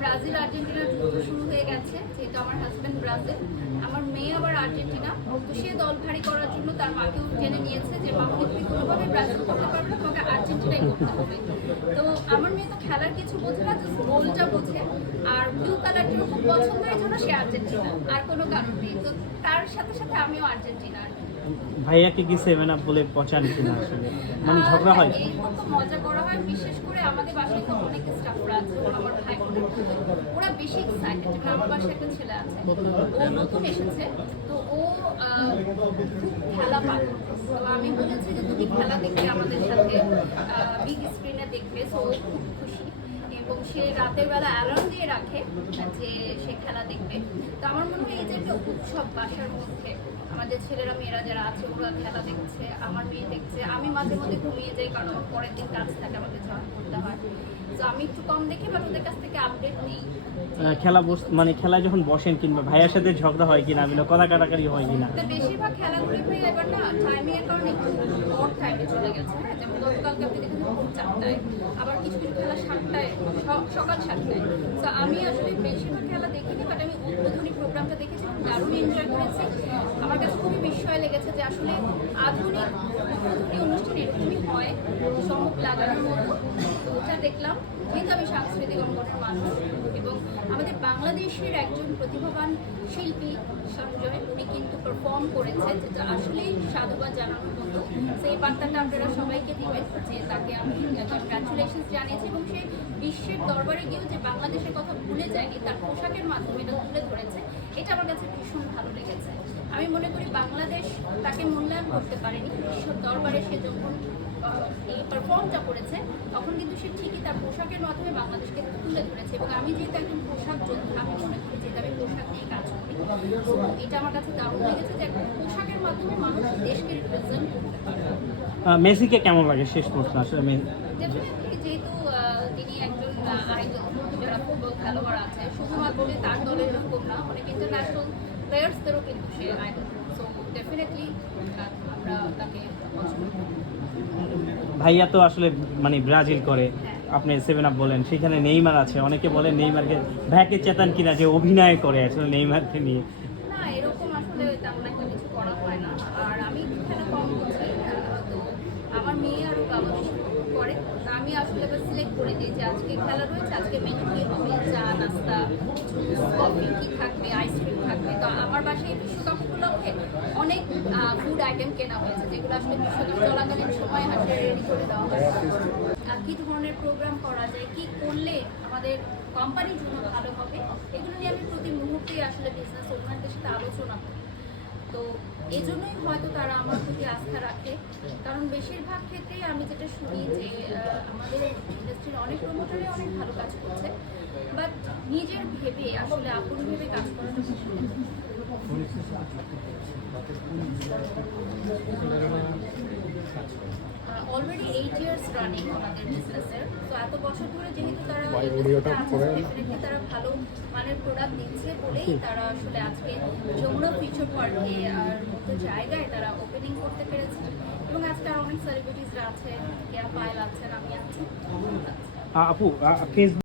Brazil আর্জেন্টিনার যুদ্ধ শুরু হয়ে গেছে, যেহেতু আমার হাজব্যান্ড ব্রাজিল, আমার মেয়ে আবার আর্জেন্টিনা। তো সে দল ভারী করার জন্য তার মাকেও টেনে নিয়েছে যে মাকে তুই কোনোভাবে ব্রাজিল করতে পারবে না, তোমাকে আর্জেন্টিনাই করতে হবে। তো আমার মেয়ে তো খেলার কিছু বোঝে না, জাস্ট গোলটা বোঝে, আর ব্লু কালারটা খুব পছন্দ, এই জন্য সে আর্জেন্টিনা, আর কোনো কারণ নেই। তো তার সাথে সাথে আমিও আর্জেন্টিনা। ভাইয়াকে কি 7 আপ বলে পচান কিনা আসলে, মানে ঝগড়া হয়? এই তো মজা করা হয়, বিশেষ করে আমাদের বাসায় তো অনেক স্টাফরা আছে, আমার ভাই বোনের, ওরা বেশি এক্সাইটেড। যেমন আমার বাসায় একটা ছেলে আছে, ও নতুন এসেছে, তো ও খুব খেলা পায়। তো আমি বলেছি যে তুমি খেলা দেখবে আমাদের সাথে, বিগ স্ক্রিনে দেখবে। সো ও খুব খুশি, এবং সে রাতের বেলা অ্যালার্ম দিয়ে রাখে যে সে খেলা দেখবে। তো আমার মনে হয় এই যে একটা উৎসব বাসার মধ্যে, আমাদের ছেলেরা মেয়েরা যারা আছে ওরা খেলা দেখছে, আমার মেয়ে দেখছে, আমি মাঝে মধ্যে ঘুমিয়ে যাই কারণ আমার পরের দিন কাজ থাকে, আমাদের জয়েন করতে হয়। তো আমি একটু কম দেখি, বাট ওদের কাছ থেকে আপডেট নেই। মানে খেলায় যখন বসেন কিংবা ভাইয়ার সাথে ঝগড়া হয় কিনা, কথা কাটাকাটি হয় কিনা? তো বেশিরভাগ খেলাগুলি হয়ে এবার না টাইমিং এর কারণে একটু ওর টাইমে চলে গেছে। হ্যাঁ, যেমন গতকালকে আপনি দেখেন 4টায়, আবার কিছু কিছু খেলা 7টায়, সকাল 7টায়। তো আমি আসলে বেশিরভাগ খেলা দেখিনি, বাট আমি উদ্বোধনী প্রোগ্রামটা দেখেছি, দারুণ এনজয় করেছি। আমার কাছে খুবই বিস্ময় লেগেছে যে আসলে আধুনিক উদ্বোধনী অনুষ্ঠান এরকমই হয়, চমক লাগানোর মতো। তো ওটা দেখলাম, যেহেতু আমি সাংস্কৃতিক অঙ্গনের মানুষ, এবং আমাদের বাংলাদেশের একজন প্রতিভাবান শিল্পী সঞ্জয়, উনি কিন্তু পারফর্ম করেছে, যেটা আসলেই সাধুবাদ জানানোর মতো। সেই বার্তাটা আপনারা সবাইকে দিবেন যে তাকে আমি কংগ্রাচুলেশনস জানিয়েছি, এবং সে বিশ্বের দরবারে গিয়েও যে বাংলাদেশের কথা ভুলে যায়নি, তার পোশাকের মাধ্যমে এটা তুলে ধরেছে। এটা আমার কাছে ভীষণ ভালো লেগেছে। আমি মনে করি বাংলাদেশ তাকে মূল্যায়ন করতে পারেনি, বিশ্বের দরবারে সে যখন এই পারফর্মটা করেছে, তখন কিন্তু সে ঠিকই তার পোশাকের মাধ্যমে বাংলাদেশকে তুলে ধরেছে। এবং আমি যেহেতু একজন পোশাক যোদ্ধা, আমি মনে করি যেহেতু আমি পোশাক নিয়ে কাজ করি, তো এটা আমার কাছে দারুণ লেগেছে যে একটা পোশাকের মাধ্যমে মানুষ দেশকে রিপ্রেজেন্ট করতে পারে। মেসিকে কেমন লাগে শেষ প্রশ্ন আসলে? ডেফিনেটলি, যেহেতু তিনি একজন আইডল, যারা ফুটবল খেলোয়াড় আছে, শুধুমাত্র যে তার দলের এরকম না, অনেক ইন্টারন্যাশনাল প্লেয়ার্সদেরও কিন্তু সে আইডল। সো ডেফিনেটলি আমরা তাকে পছন্দ করি। ভাইয়া তো আসলে মানে ব্রাজিল করে, আপনি 7 আপ বলেন, সেখানে নেইমার আছে, অনেকে বলেন নেইমারকে ভাইকে চেতান কিনা যে অভিনয় করে আসলে নেইমারকে নিয়ে। না, এরকম আসলে তেমন একটা কিছু করা হয় না। আর আমি খেলা কম করছি, তো আমার মেয়ে আরও বাবা বেশি করে। তা আমি আসলে এবার সিলেক্ট করে দিই যে আজকে খেলা রয়েছে, আজকে মেনু কী হবে, চা নাস্তা, কফি কী থাকবে, আইসক্রিম থাকবে। তো আমার বাসায় বিশ্বকাপ উপলক্ষে অনেক ফুড আইটেম কেনা হয়েছে, যেগুলো আসলে বিশ্বকাপ চলাকালীন সময় আসলে রেডি করে দেওয়া হয়। কী ধরনের প্রোগ্রাম করা যায়, কী করলে আমাদের কোম্পানির জন্য ভালো হবে, এগুলো নিয়ে আমি প্রতি মুহূর্তেই আসলে বিজনেস ওনারদের সাথে আলোচনা করি। তো এই জন্যই হয়তো তারা আমার প্রতি আস্থা রাখে, কারণ বেশিরভাগ ক্ষেত্রেই আমি যেটা শুনি যে আমাদের ইন্ডাস্ট্রির অনেক প্রমোটারই অনেক ভালো কাজ করছে, বাট নিজের ভেবে আসলে আপন ভেবে কাজ করাটা মুশকিল। অলরেডি 8 ইয়ার্স রানিং আমাদের বিজনেসের। তো এত বছর ধরে যেহেতু তারা ডেফিনেটলি তারা ভালো মানের প্রোডাক্ট দিচ্ছে বলেই তারা আসলে আজকে যমুনা ফিউচার পার্কে আর মতো জায়গায় তারা ওপেনিং করতে পেরেছে। এবং আজকে আর অনেক সেলিব্রিটিসরা আছে, কেয়া পায়েল আছেন, আমি আছি। আপু, ফেসবুক